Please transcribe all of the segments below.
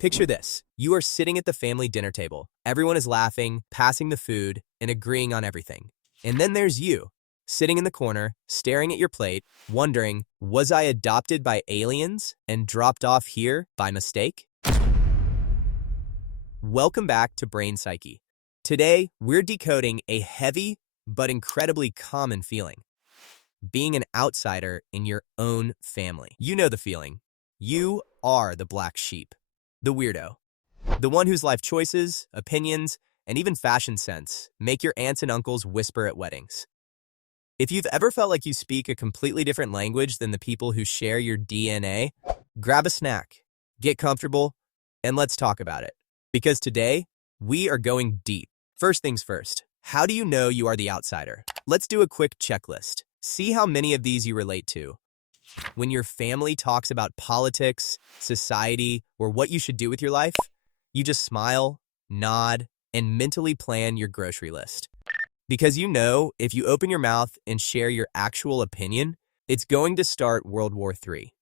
Picture this. You are sitting at the family dinner table. Everyone is laughing, passing the food, and agreeing on everything. And then there's you, sitting in the corner, staring at your plate, wondering, was I adopted by aliens and dropped off here by mistake? Welcome back to Brain Psyche. Today, we're decoding a heavy but incredibly common feeling. Being an outsider in your own family. You know the feeling. You are the black sheep. The weirdo. The one whose life choices, opinions, and even fashion sense make your aunts and uncles whisper at weddings. If you've ever felt like you speak a completely different language than the people who share your DNA, grab a snack, get comfortable, and let's talk about it. Because today, we are going deep. First things first, how do you know you are the outsider? Let's do a quick checklist. See how many of these you relate to. When your family talks about politics, society, or what you should do with your life, you just smile, nod, and mentally plan your grocery list. Because you know, if you open your mouth and share your actual opinion, it's going to start World War III.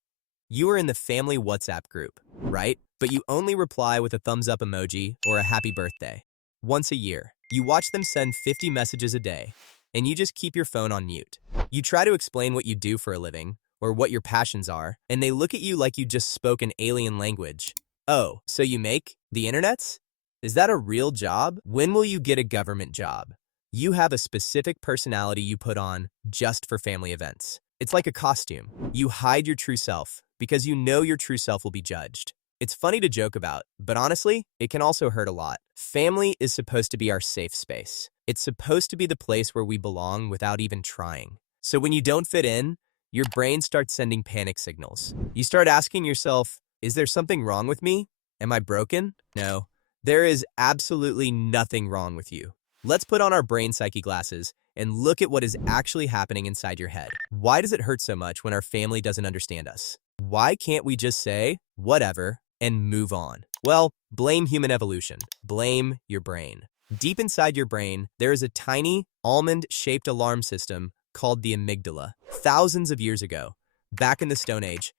You are in the family WhatsApp group, right? But you only reply with a thumbs up emoji or a happy birthday. Once a year, you watch them send 50 messages a day, and you just keep your phone on mute. You try to explain what you do for a living, or what your passions are, and they look at you like you just spoke an alien language. Oh, so you make the internets? Is that a real job? When will you get a government job? You have a specific personality you put on just for family events. It's like a costume. You hide your true self because you know your true self will be judged. It's funny to joke about, but honestly, it can also hurt a lot. Family is supposed to be our safe space. It's supposed to be the place where we belong without even trying. So when you don't fit in, your brain starts sending panic signals. You start asking yourself, is there something wrong with me? Am I broken? No, there is absolutely nothing wrong with you. Let's put on our brain psyche glasses and look at what is actually happening inside your head. Why does it hurt so much when our family doesn't understand us? Why can't we just say, whatever, and move on? Well, blame human evolution. Blame your brain. Deep inside your brain, there is a tiny, almond-shaped alarm system called the amygdala. Thousands of years ago, back in the Stone Age,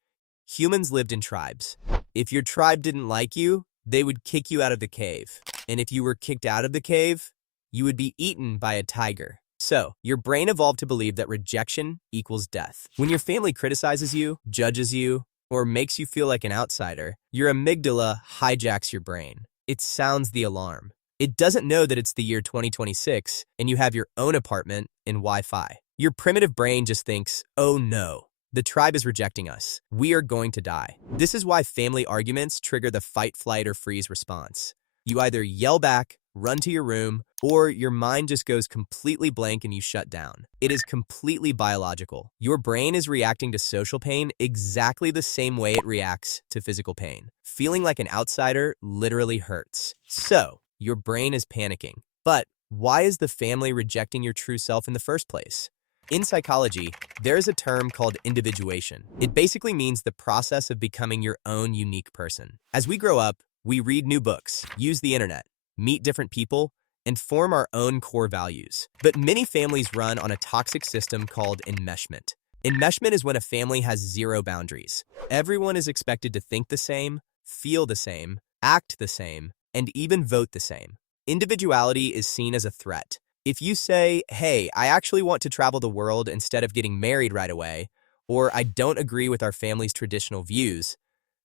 humans lived in tribes. If your tribe didn't like you, they would kick you out of the cave. And if you were kicked out of the cave, you would be eaten by a tiger. So, your brain evolved to believe that rejection equals death. When your family criticizes you, judges you, or makes you feel like an outsider, your amygdala hijacks your brain. It sounds the alarm. It doesn't know that it's the year 2026 and you have your own apartment and Wi-Fi. Your primitive brain just thinks, oh no, the tribe is rejecting us. We are going to die. This is why family arguments trigger the fight, flight, or freeze response. You either yell back, run to your room, or your mind just goes completely blank and you shut down. It is completely biological. Your brain is reacting to social pain exactly the same way it reacts to physical pain. Feeling like an outsider literally hurts. So, your brain is panicking. But why is the family rejecting your true self in the first place? In psychology, there is a term called individuation. It basically means the process of becoming your own unique person. As we grow up, we read new books, use the internet, meet different people, and form our own core values. But many families run on a toxic system called enmeshment. Enmeshment is when a family has zero boundaries. Everyone is expected to think the same, feel the same, act the same, and even vote the same. Individuality is seen as a threat. If you say, hey, I actually want to travel the world instead of getting married right away, or I don't agree with our family's traditional views,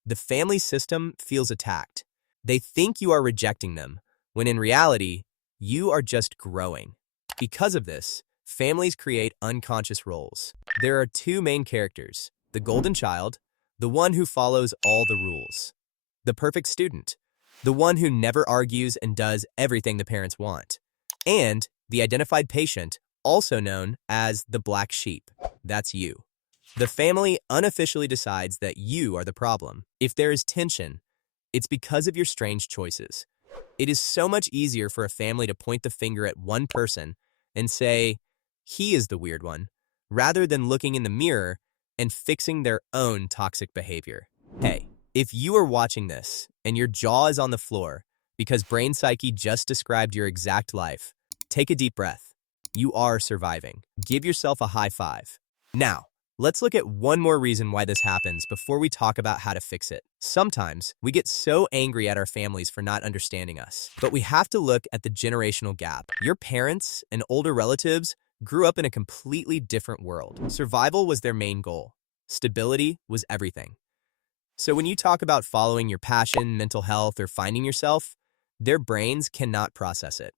the family system feels attacked. They think you are rejecting them, when in reality, you are just growing. Because of this, families create unconscious roles. There are two main characters, the golden child, the one who follows all the rules, the perfect student, the one who never argues and does everything the parents want, and the identified patient, also known as the black sheep. That's you. The family unofficially decides that you are the problem. If there is tension, it's because of your strange choices. It is so much easier for a family to point the finger at one person and say, he is the weird one, rather than looking in the mirror and fixing their own toxic behavior. Hey, if you are watching this and your jaw is on the floor because Brain Psyche just described your exact life, take a deep breath. You are surviving. Give yourself a high five. Now, Let's look at one more reason why this happens before we talk about how to fix it. Sometimes we get so angry at our families for not understanding us, but we have to look at the generational gap. Your parents and older relatives grew up in a completely different world. Survival was their main goal. Stability was everything. So when you talk about following your passion, mental health, or finding yourself, their brains cannot process it.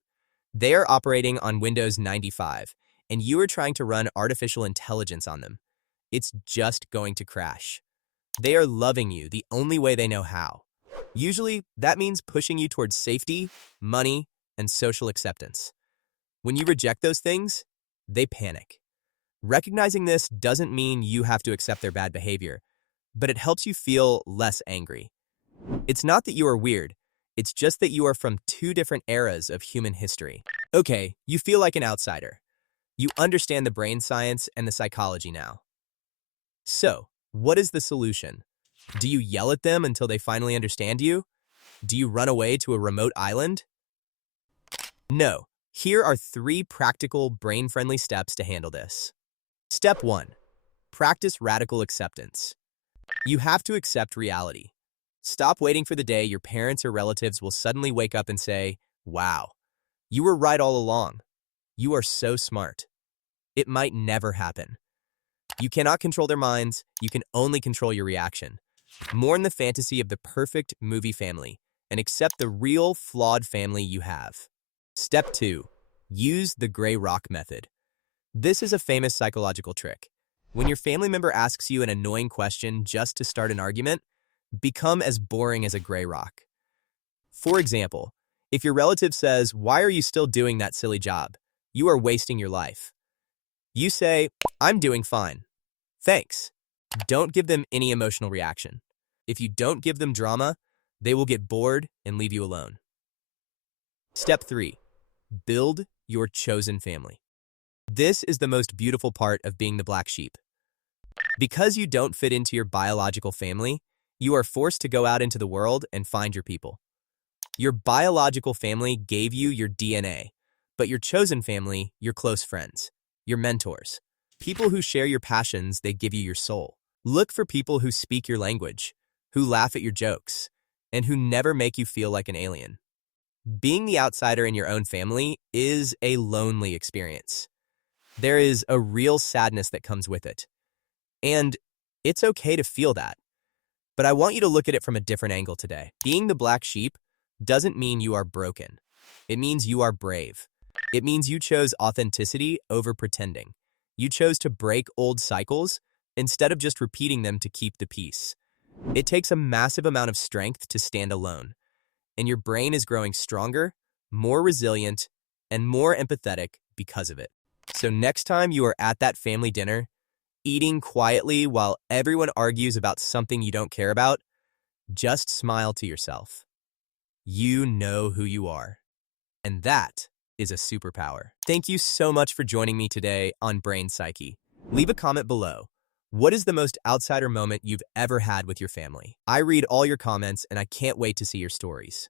They are operating on Windows 95, and you are trying to run artificial intelligence on them. It's just going to crash. They are loving you the only way they know how. Usually, that means pushing you towards safety, money, and social acceptance. When you reject those things, they panic. Recognizing this doesn't mean you have to accept their bad behavior, but it helps you feel less angry. It's not that you are weird, it's just that you are from two different eras of human history. Okay, you feel like an outsider. You understand the brain science and the psychology now. So, what is the solution? Do you yell at them until they finally understand you? Do you run away to a remote island? No. Here are 3 practical, brain-friendly steps to handle this. Step 1. Practice radical acceptance. You have to accept reality. Stop waiting for the day your parents or relatives will suddenly wake up and say, "Wow, you were right all along. You are so smart." It might never happen. You cannot control their minds, you can only control your reaction. Mourn the fantasy of the perfect movie family and accept the real, flawed family you have. Step 2. Use the gray rock method. This is a famous psychological trick. When your family member asks you an annoying question just to start an argument, become as boring as a gray rock. For example, if your relative says, "Why are you still doing that silly job? You are wasting your life." You say, "I'm doing fine. Thanks." Don't give them any emotional reaction. If you don't give them drama, they will get bored and leave you alone. Step 3. Build your chosen family. This is the most beautiful part of being the black sheep. Because you don't fit into your biological family, you are forced to go out into the world and find your people. Your biological family gave you your DNA, but your chosen family, your close friends, your mentors, people who share your passions, they give you your soul. Look for people who speak your language, who laugh at your jokes, and who never make you feel like an alien. Being the outsider in your own family is a lonely experience. There is a real sadness that comes with it. And it's okay to feel that. But I want you to look at it from a different angle today. Being the black sheep doesn't mean you are broken. It means you are brave. It means you chose authenticity over pretending. You chose to break old cycles instead of just repeating them to keep the peace. It takes a massive amount of strength to stand alone, and your brain is growing stronger, more resilient, and more empathetic because of it. So next time you are at that family dinner, eating quietly while everyone argues about something you don't care about, just smile to yourself. You know who you are, and that is a superpower. Thank you so much for joining me today on Brain Psyche. Leave a comment below. What is the most outsider moment you've ever had with your family? I read all your comments and I can't wait to see your stories.